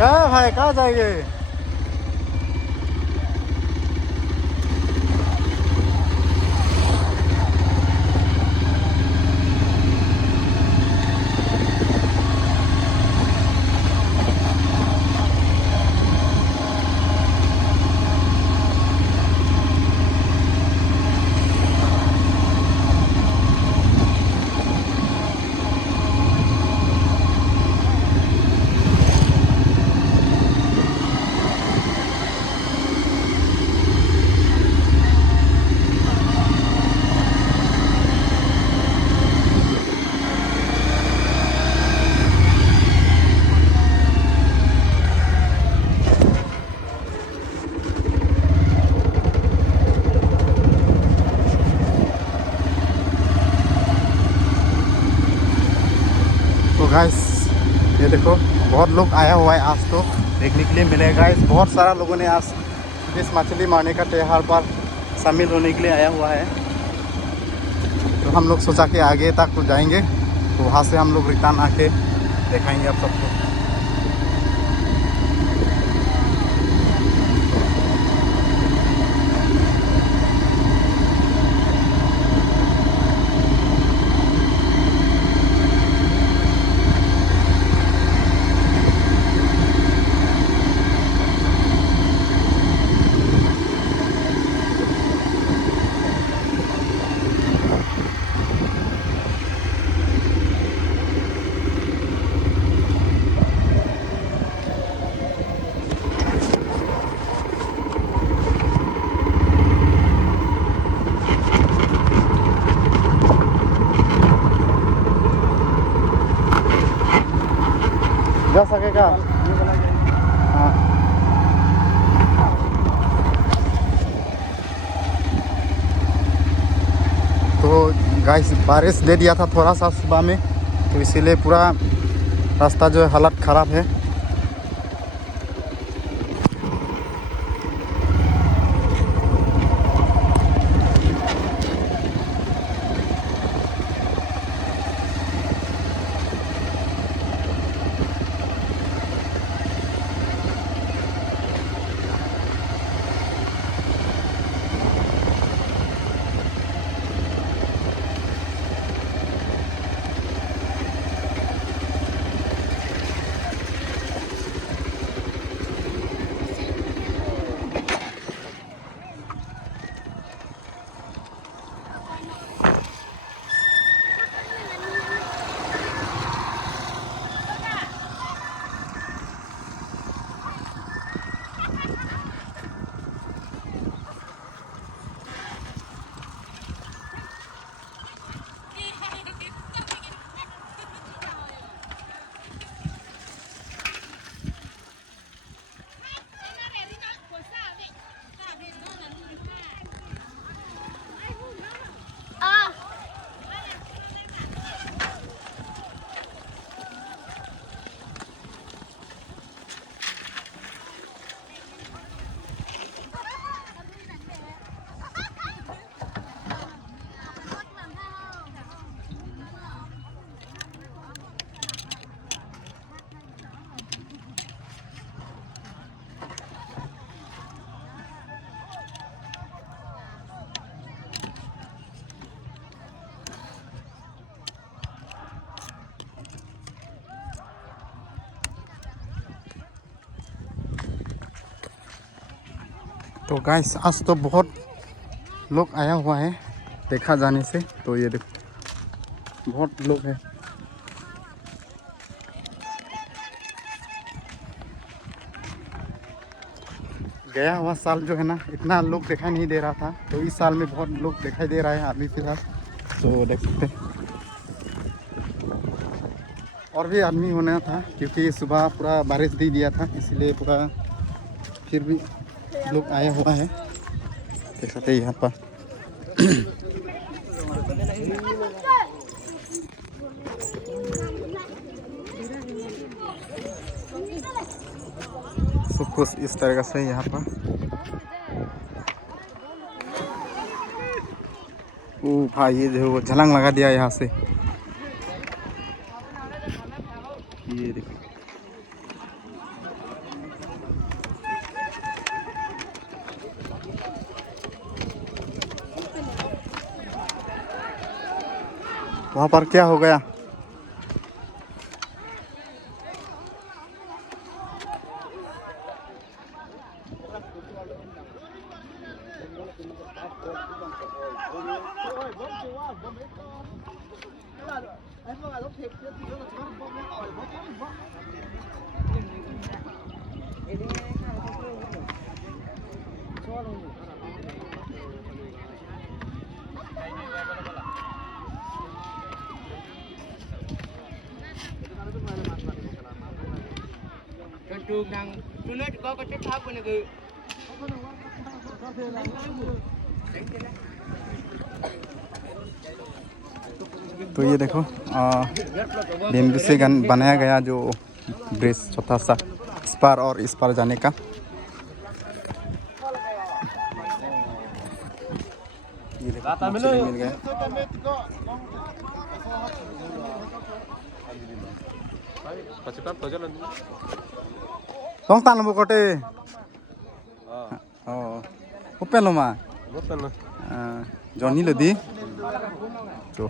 क्या भाई कहाँ जाएंगे? तो गाइस ये देखो बहुत लोग आया हुआ है आज तो देखने के लिए मिलेगा। इस बहुत सारा लोगों ने आज इस मछली मारने का त्यौहार पर शामिल होने के लिए आया हुआ है। तो हम लोग सोचा कि आगे तक तो जाएंगे, तो वहाँ से हम लोग रिटर्न आके दिखाएंगे आप सबको। जा सकेगा? हाँ। तो गाइस बारिश दे दिया था थोड़ा सा सुबह में, तो इसीलिए पूरा रास्ता जो है हालत ख़राब है। तो गाइस आज तो बहुत लोग आया हुआ है देखा जाने से। तो ये देखो बहुत लोग हैं। गया हुआ साल जो है ना इतना लोग दिखाई नहीं दे रहा था, तो इस साल में बहुत लोग दिखाई दे रहा है अभी फिलहाल। तो देख सकते हैं और भी आदमी होना था, क्योंकि सुबह पूरा बारिश दे दिया था, इसलिए पूरा फिर भी लोग आया हुआ है देख सकते हैं यहाँ पर। सब कुछ इस तरह से यहाँ पर। ओ भाई ये जो झलंग लगा दिया यहाँ से, ये देखो वहाँ पर क्या हो गया? तो ये देखो बेम्बू से बनाया गया जो ब्रिज, छोटा सा इस पार और इस पार जाने का। ये देखो मछली मिल गया। Tong bu kote. Oh, open lo ma. Johnny ledi. तो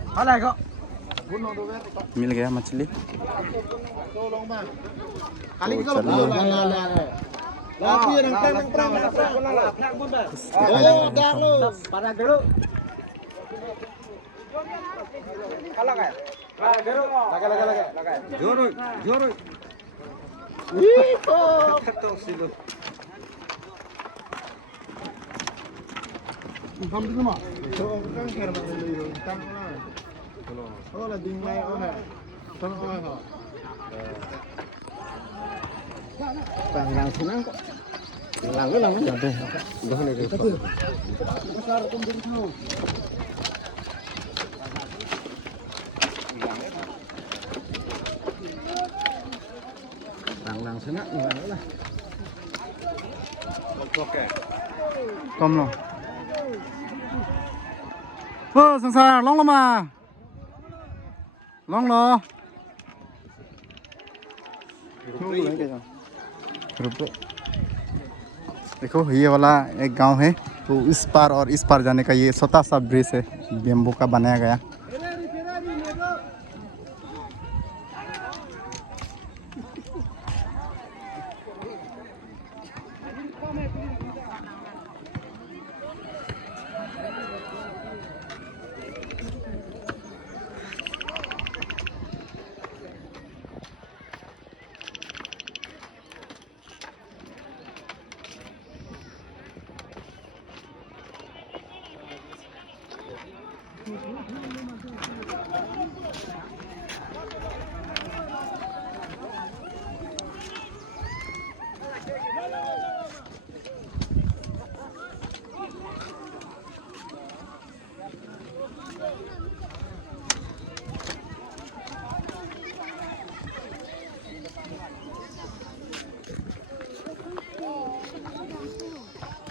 मिल गया मछली। Tôm luôn. Sẵn sàng, long mà. Long lo. देखो ये वाला एक गांव है, तो इस पार और इस पार जाने का ये छोटा सा ब्रिज है, बेम्बू का बनाया गया।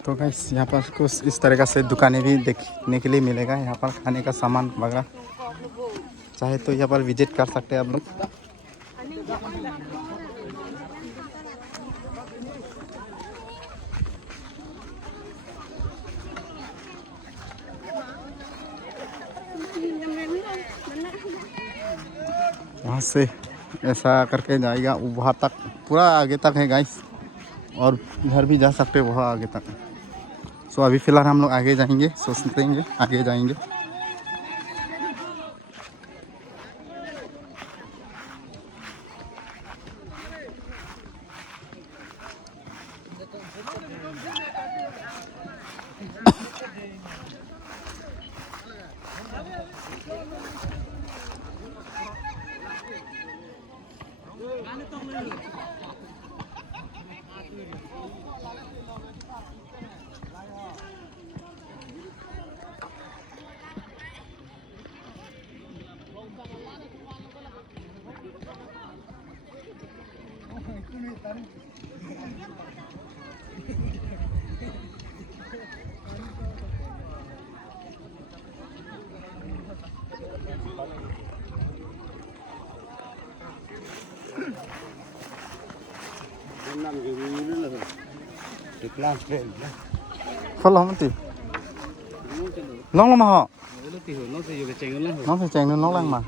तो गाइस यहाँ पर कुछ इस तरह से दुकानें भी देखने के लिए मिलेगा। यहाँ पर खाने का सामान वगैरह चाहे तो यहाँ पर विजिट कर सकते हैं आप लोग। वहाँ से ऐसा करके जाएगा वहाँ तक, पूरा आगे तक है गाइस, और इधर भी जा सकते हैं वहाँ आगे तक। सो अभी फ़िलहाल हम लोग आगे जाएंगे, सोचेंगे आगे जाएंगे। Kalau mati. lóng lắm họ nó sẽ dùng cái chén lên nó phải chèn lên lóng lăng mà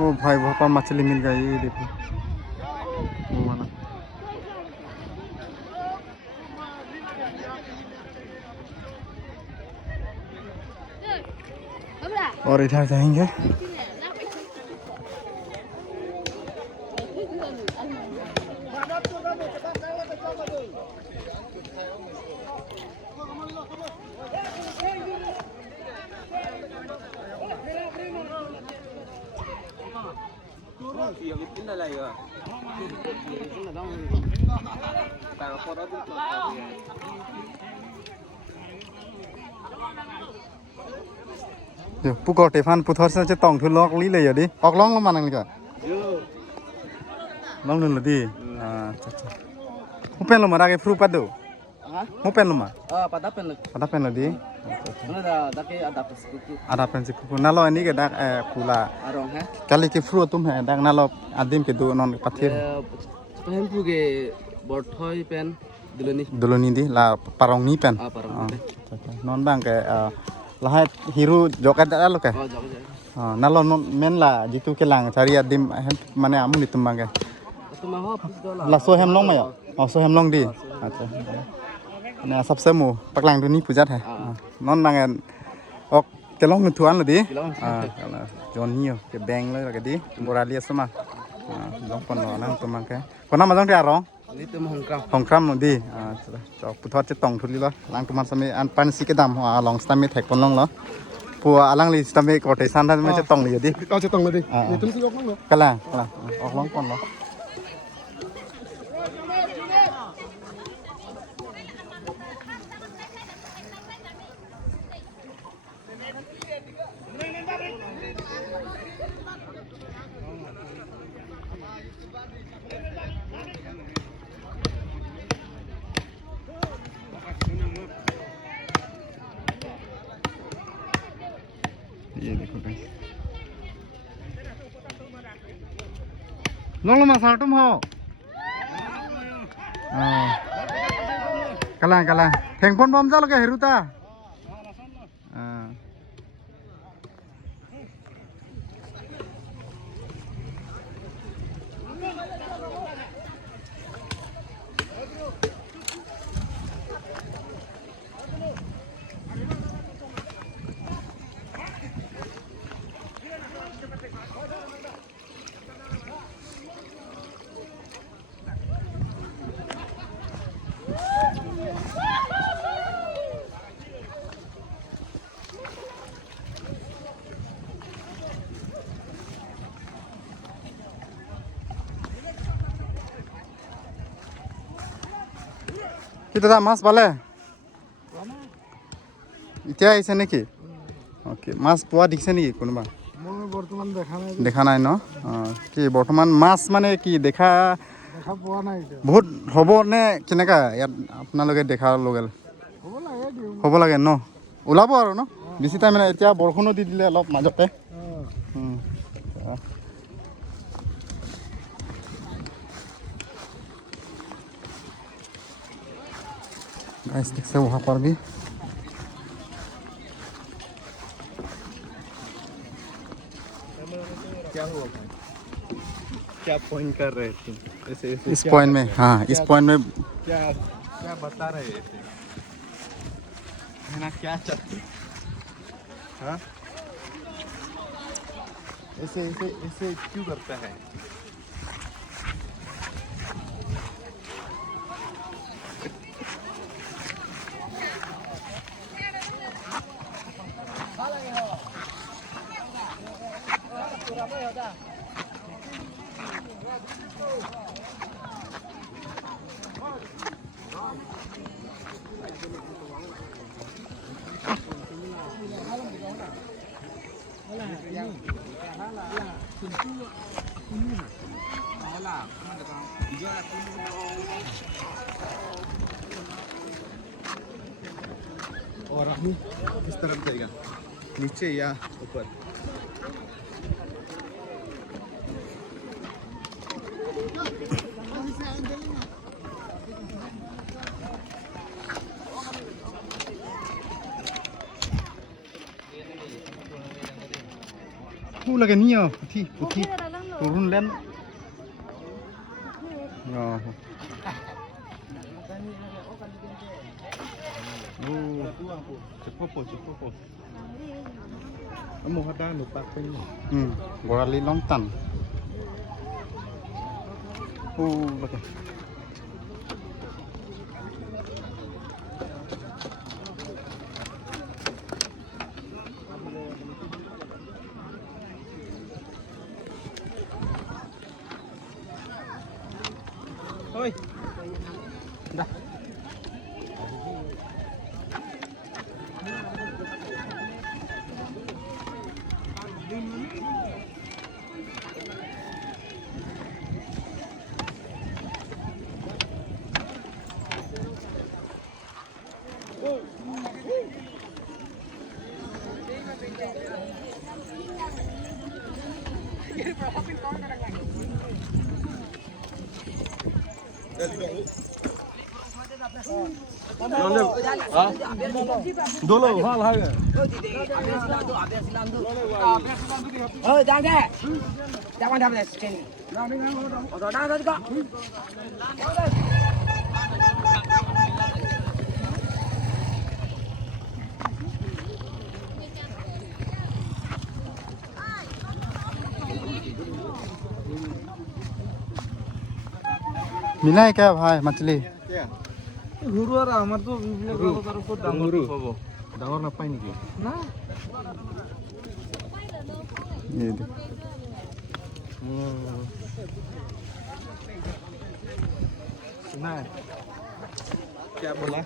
ओ भाई वहाँ पर मछली मिल गई ये देखो वो वाला और इधर जाएंगे Yo, puko Stefan puthor sa tong thu lok li le yadi. Ok long lo manang ka. Long nun lo di. Ah, cha cha. Mo pen lo ma ra ke fru pad do. Ha? Mo pen lo ma. Pada pen lo. Pada pen lo di. Mana dah ke ada pas kuku. Ada pen si ku na lo ni ke dak pula. Arong ha? Kali ke fru tum hai dak na lo adim ke do non pathir. Pen puge borthoi pen duloni. Duloni di la parong ni pen. Parong pen. Non bang ke lahai hiru jokat da lo ke. Oh, jauh. Na lo non men la jitu ke lang cari adim mane amu ni tum bang ke. Tu mah hop dola. La so hem long ma ya. Oh so hem long di. Acha. Nè sắp sớm mù bắc lang tôi ní phụ chất hả non đang ok cái lông người thuan là đi John nhiều cái bang là cái đi Moralia sama lông con nó năng tụi mang cái con nào mà giống thế rồi Ni tu mah hong kram nó đi cho phụ thoát chết tòng thôi đi lo lang tụi mang sami an pan si cái đam hoa long stammi thạch con long lo phụ alang li stammi có thể san thân mới chết tòng liền đi Kau cetong tadi. Ni tu mesti okong lo. cái là ok long con lo ये देखो guys long lama sartum ho kalang thengpon bom jal ke heruta kita dah mas bale इतना ऐसे नहीं कि okay mass पुआ दिखसे नहीं कोनो बा Moi বর্তমান দেখা নাই দেখা নাই ন কি বৰ্তমান মাছ মানে কি দেখা দেখা পোৱা নাই এটা বহুত হ'ব নে কেনেকা ইয়াত আপোনালোকে দেখা লগে হ'ব লাগে দিও হ'ব লাগে ন ওলাব আৰু ন বেছি টাইম মানে এতিয়া বৰষুণো দি দিলে অলপ মাজতে गाइस देख सकते वहाँ पर भी क्या हुआ क्या पॉइंट कर रहे थे ऐसे इस पॉइंट में हाँ इस पॉइंट में क्या क्या बता रहे थे है ना क्या चाहते हाँ ऐसे ऐसे ऐसे क्यों करता है और आदमी किस तरफ जाएगा, नीचे या ऊपर? lagi ni ya, putih turun len. Ya. Cukup. Kamu ada lupa ini. Gorali lontan. Lagi. Oi. Dah. Dulu hal harga. Oh, jangan. Jangan dapat sini. Dah juga. मिला है क्या भाई मछली? Guru ara, amar to biblia kalau taruh kok dangor apa? Dangor ngapain nih? Nah. ये देख Nah. क्या बोला?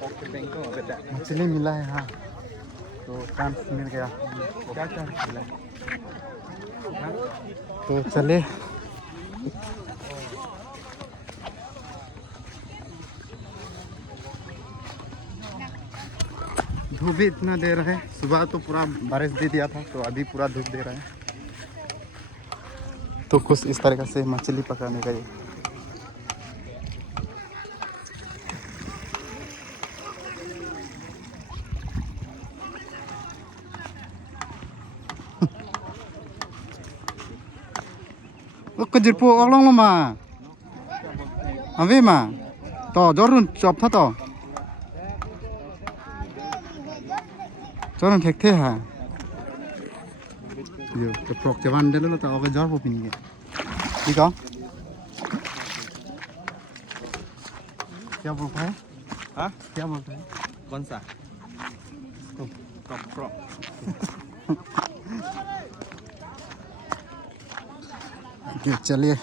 Pocket bank को बेटा। मछली मिला है हाँ, तो चांस मिल गया। क्या चांस मिला? तो चले धूप भी इतना दे रहा है, सुबह तो पूरा बारिश दे दिया था, तो अभी पूरा धूप दे रहा है। तो कुछ इस तरीके से मछली पकड़ने का ये kejer po orang lo ma, awe ma, to jorun chop tha to, jorun thek the ha, yo to prok jawan delo lo to oke jor po pini ke, ठीक है? क्या बोल रहा है? हाँ? क्या बोल रहा है? कौन सा? Prok. ओके चलिए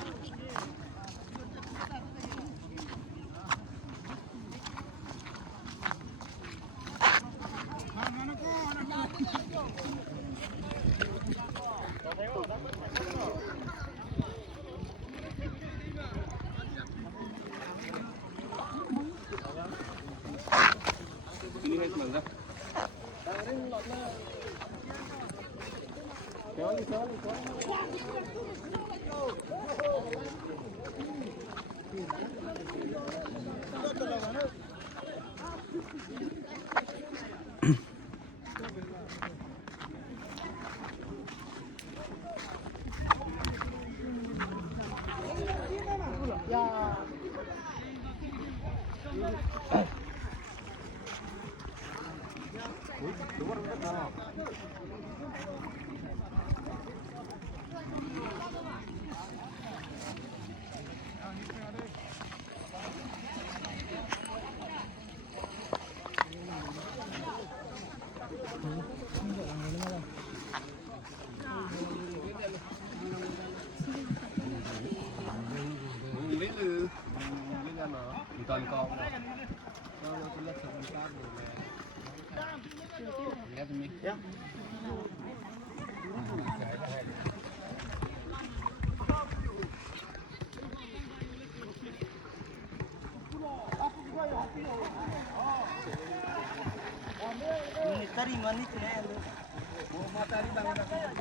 toàn con nó cũng rất là cát rồi nghe thì mình Ini tadi manis ya. Mau matahari bangun.